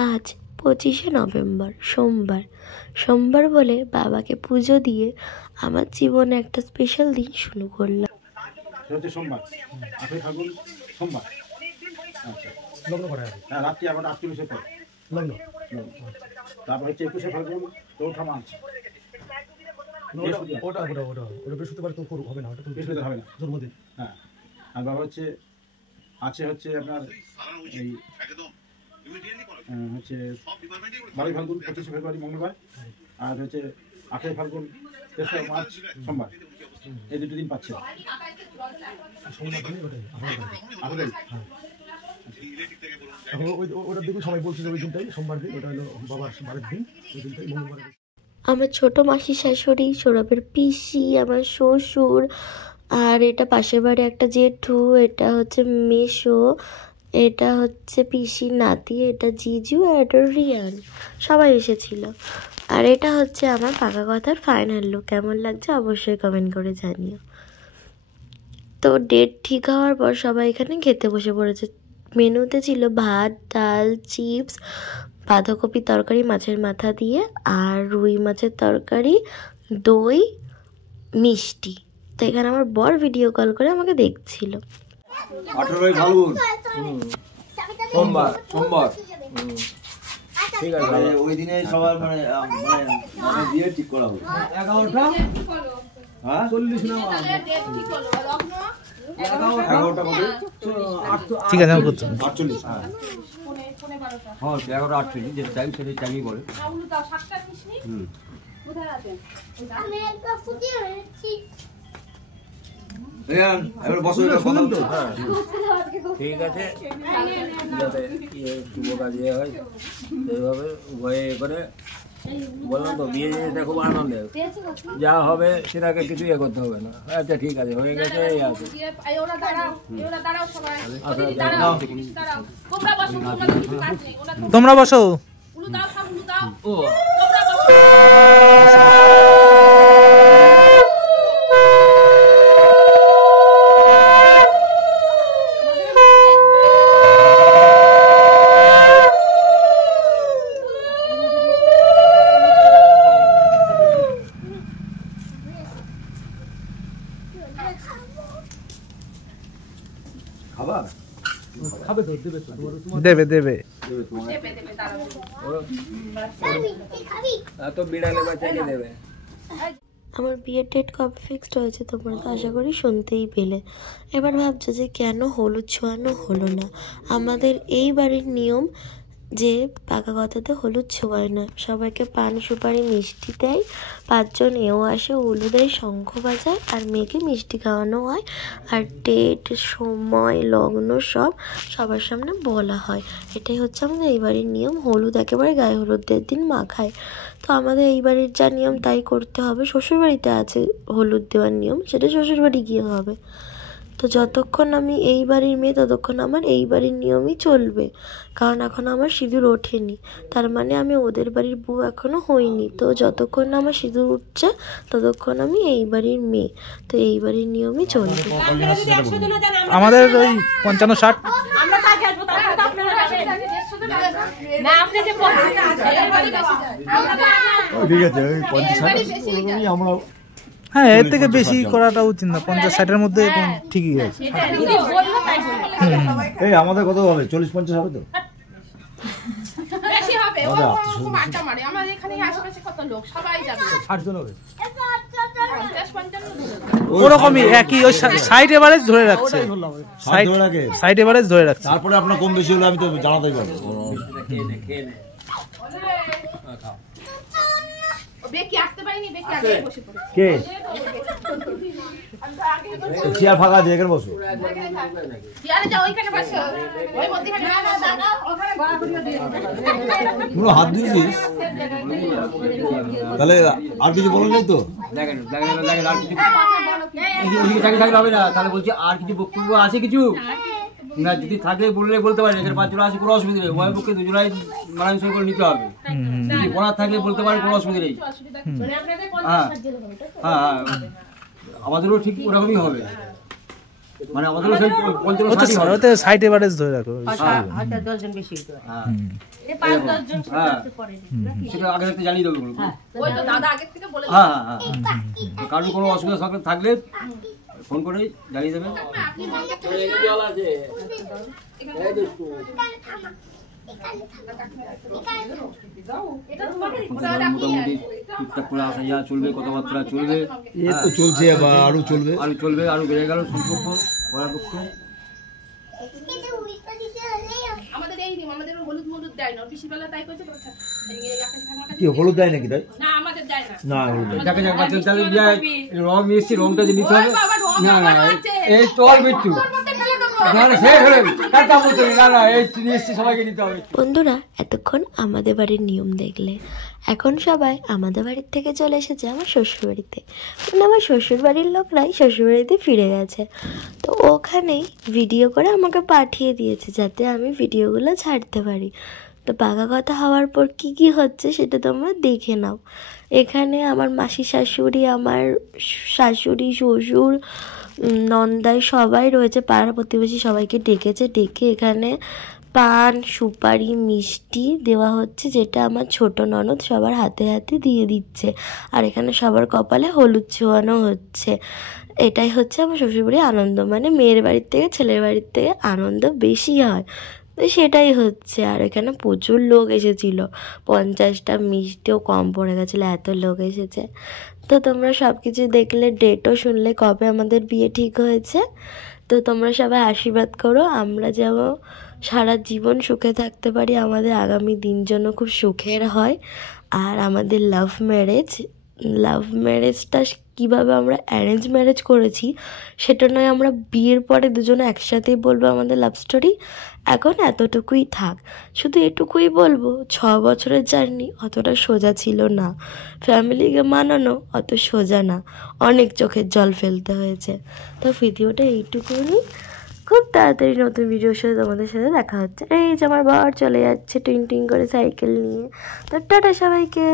আজ 25শে নভেম্বর সোমবার। সোমবার বলে বাবাকে পুজো দিয়ে আমার জীবনে একটা স্পেশাল দিন শুরু করলাম। সোমবার 8 ফাল্গুন সোমবার। আচ্ছা, লগ্ন করে হ্যাঁ, রাত্রি 8:38 পর লগ্ন। তারপর হচ্ছে 21শে ফাল্গুন চৌঠা মার্চ। ওটা বৃহস্পতিবার তো হবে না, ওটা বৃহস্পতিবার হবে না, জন্মদিন। হ্যাঁ, আর বাবা হচ্ছে আপনার এই হচ্ছে 12 ফাল্গুন 25শে ফেব্রুয়ারি মঙ্গলবার, আর হচ্ছে 8 ফাল্গুন 3 মার্চ সোমবার। এই দুটো দিন পাচ্ছে। ওটার দিকে সবাই বলছে যে ওই দিনটাই সোমবার দিন, ওটা হলো বাবার বারের দিন, ওই দিনটাই মঙ্গলবার। আমার ছোট মাসি শাশুড়ি, সৌরভের পিসি, আমার শ্বশুর, আর এটা পাশের বাড়ি একটা জেঠু, এটা হচ্ছে মেসো, এটা হচ্ছে পিসির নাতি, এটা জিজু, আর এটা রিয়ান, সবাই এসেছিল। আর এটা হচ্ছে আমার পাকা কথার ফাইনাল লুক। কেমন লাগছে অবশ্যই কমেন্ট করে জানিও। তো ডেট ঠিক হওয়ার পর সবাই এখানে খেতে বসে পড়েছে। মেনুতে ছিল ভাত, ডাল, চিপস, বাঁধাকপি তরকারি মাছের মাথা দিয়ে, আর রুই মাছের তরকারি, দই, মিষ্টি। তো এখানে আমার বর ভিডিও কল করে আমাকে দেখছিল। 18 ফাল্গুন সোমবার ঠিক আছে। ওই দিনে সবার মানে বিয়ে ঠিক করা হবে। 11টা হ্যাঁ 40 না 11টা কবে? ঠিক আছে আমি করছি 48। হ্যাঁ 11টা 48 যে টাইম সেটা টাইমই বলে। কোথায় আছেন? আমি একটা ফুটি হয়েছি। রিয়ান এবার বসো, এটা কথা হচ্ছে। হ্যাঁ ঠিক আছে, যাতে শুভ কাজ হয় সেইভাবে উভয়ে করে বললাম তো। বিয়ে জিনিসটা খুব আনন্দের, যা হবে সেটাকে কিছু ইয়ে করতে হবে না। আচ্ছা ঠিক আছে, হয়ে গেছে। তোমরা বসো। দেবে দেবে আমার বিয়ের ডেট কবে ফিক্সড হয়েছে তোমরা তো আশা করি শুনতেই পেলে। এবার ভাবছো যে কেন হলুদ ছোঁয়ানো হলো না। আমাদের এই বাড়ির নিয়ম যে পাকা কথাতে হলুদ ছোঁয়ায় না, সবাইকে পান সুপারি মিষ্টি দেয়, 5 জন এও আসে, উলু দেয়, শঙ্খ বাজায়, আর মেয়েকে মিষ্টি খাওয়ানো হয়। আর ডেট, সময়, লগ্ন সবার সামনে বলা হয়। এটাই হচ্ছে আমাদের এই বাড়ির নিয়ম। হলুদ একেবারে গায়ে হলুদের দিন মাখায়। তো আমাদের এই বাড়ির যা নিয়ম তাই করতে হবে। শ্বশুরবাড়িতে আছে হলুদ দেওয়ার নিয়ম, সেটা শ্বশুরবাড়ি গিয়ে হবে। তো যতক্ষণ আমি এই বাড়ির মেয়ে ততক্ষণ আমার এই বাড়ির নিয়মই চলবে, কারণ এখন আমার সিঁদুর ওঠেনি, তার মানে আমি ওদের বাড়ির বউ এখনও হইনি। তো যতক্ষণ না আমার সিঁদুর উঠছে ততক্ষণ আমি এই বাড়ির মেয়ে, তো এই বাড়ির নিয়মই চলবে। আমাদের ওই 55-60 ঠিক আছে, ওই 50-60 আমরা। হ্যাঁ, এর থেকে বেশি করাটা উচিত না। 50-60-এর মধ্যে ঠিকই আছে। এই আমাদের কত হবে? 40-50 হবে তো? বেশি হবে, ও খুব আড্ডা মারে। আমাদের এখানে আশেপাশে কত লোক, সবাই যাবে। 60 জন হবে। 50-55 ওরকমই একই, ওই সাইড এভারেজ ধরে রাখছে। সাইড এভারেজ ধরে রাখছে। তারপরে আপনার কম বেশি হলে আমি তো জানাতেই পারবো। বেকি আসতে পারিনি, বেকি আগে বসে পড়ে। কে চেয়ার ফাঁকা আছে, এখানে বসো। চেয়ারে যাও, ওইখানে বসো। ওই মধ্যখানে না দাদা, ওখানে গড়া ঘুরিয়ে দে। পুরো হাত দিয়েছিস তাহলে? আর কিছু বলো নাই তো? দেখেন আর কিছু থাকলে হবে না। তাহলে বলছি আর কিছু বক্তব্য আছে কিছু না, যদি থাকে বললে বলতে পারেন। এখানে 5 জন আছে, কোনো অসুবিধা নেই। উভয় পক্ষে দুজনাই মানানসই করে নিতে হবে। যদি বলার থাকে বলতে পারেন, কোনো অসুবিধা নেই। হ্যাঁ হ্যাঁ, আমাদেরও ঠিক ওরকমই হবে। মানে আমাদেরও সেই 55 ওতে 60 ওতে সাইড এভারেজ ধরে রাখো। সেটা আগে থেকে জানিয়ে দেবো বলবো। ওই তো দাদা আগের থেকে বলে হ্যাঁ হ্যাঁ হ্যাঁ কারণ কোনো অসুবিধা থাকলে ফোন করে জানিয়ে দেবে। জল আছে মোটামুটি টুকটাক করে আসা যাওয়া চলবে, কথাবার্তা চলবে, চলছে আবার আরো চলবে, আরো বেড়ে গেল সম্পর্ক করার পক্ষে। আমাদের এই নিয়ম, আমাদের হলুদ মলুদ দেয় না, পিসিবেলা তাই করছে তো কি হলুদ দেয় নাকি? তাই না আমাদের দেয় না। না হলুদ যাকে যাক বাচ্চা তাহলে রং মিষ্টি রংটা যে নিতে হবে না না এই চল বিট্টু বন্ধুরা এতক্ষণ আমাদের বাড়ির নিয়ম দেখলে, এখন সবাই আমাদের বাড়ির থেকে চলে এসেছে আমার শ্বশুরবাড়িতে। মানে আমার শ্বশুরবাড়ির লোকরাই শ্বশুরবাড়িতে ফিরে গেছে, তো ওখানেই ভিডিও করে আমাকে পাঠিয়ে দিয়েছে যাতে আমি ভিডিওগুলো ছাড়তে পারি। তো পাকা কথা হওয়ার পর কি কি হচ্ছে সেটা তোমরা দেখে নাও। এখানে আমার মাসি শাশুড়ি, আমার শাশুড়ি, শ্বশুর, নন্দাই সবাই রয়েছে, পাড়া প্রতিবেশী সবাইকে ডেকেছে। ডেকে এখানে পান, সুপারি, মিষ্টি দেওয়া হচ্ছে, যেটা আমার ছোট ননদ সবার হাতে হাতে দিয়ে দিচ্ছে। আর এখানে সবার কপালে হলুদ ছোঁয়ানো হচ্ছে। এটাই হচ্ছে আমার শ্বশুরবাড়ির আনন্দ, মানে মেয়ের বাড়ির থেকে ছেলের বাড়ির থেকে আনন্দ বেশি হয়, তো সেটাই হচ্ছে। আর এখানে প্রচুর লোক এসেছিল, 50টা মিষ্টিও কম পড়ে গেছিলো, এত লোক এসেছে। তো তোমরা সব কিছু দেখলে, ডেটও শুনলে কবে আমাদের বিয়ে ঠিক হয়েছে। তো তোমরা সবাই আশীর্বাদ করো আমরা যেন সারা জীবন সুখে থাকতে পারি, আমাদের আগামী দিন যেন খুব সুখের হয়। আর আমাদের লাভ ম্যারেজটা কীভাবে আমরা অ্যারেঞ্জ ম্যারেজ করেছি সেটা নয় আমরা বিয়ের পরে দুজনে একসাথেই বলবো আমাদের লাভ স্টোরি। এখন এতটুকুই থাক, শুধু এটুকুই বলবো 6 বছরের জার্নি অতটা সোজা ছিল না, ফ্যামিলিকে মানানো অত সোজা না, অনেক চোখের জল ফেলতে হয়েছে। তো ভিডিওটা এইটুকুনি, খুব তাড়াতাড়ি নতুন ভিডিওর সাথে তোমাদের সাথে দেখা হচ্ছে। এই যে আমার বর চলে যাচ্ছে টুইং টুইং করে সাইকেল নিয়ে। তো টাটা সবাইকে।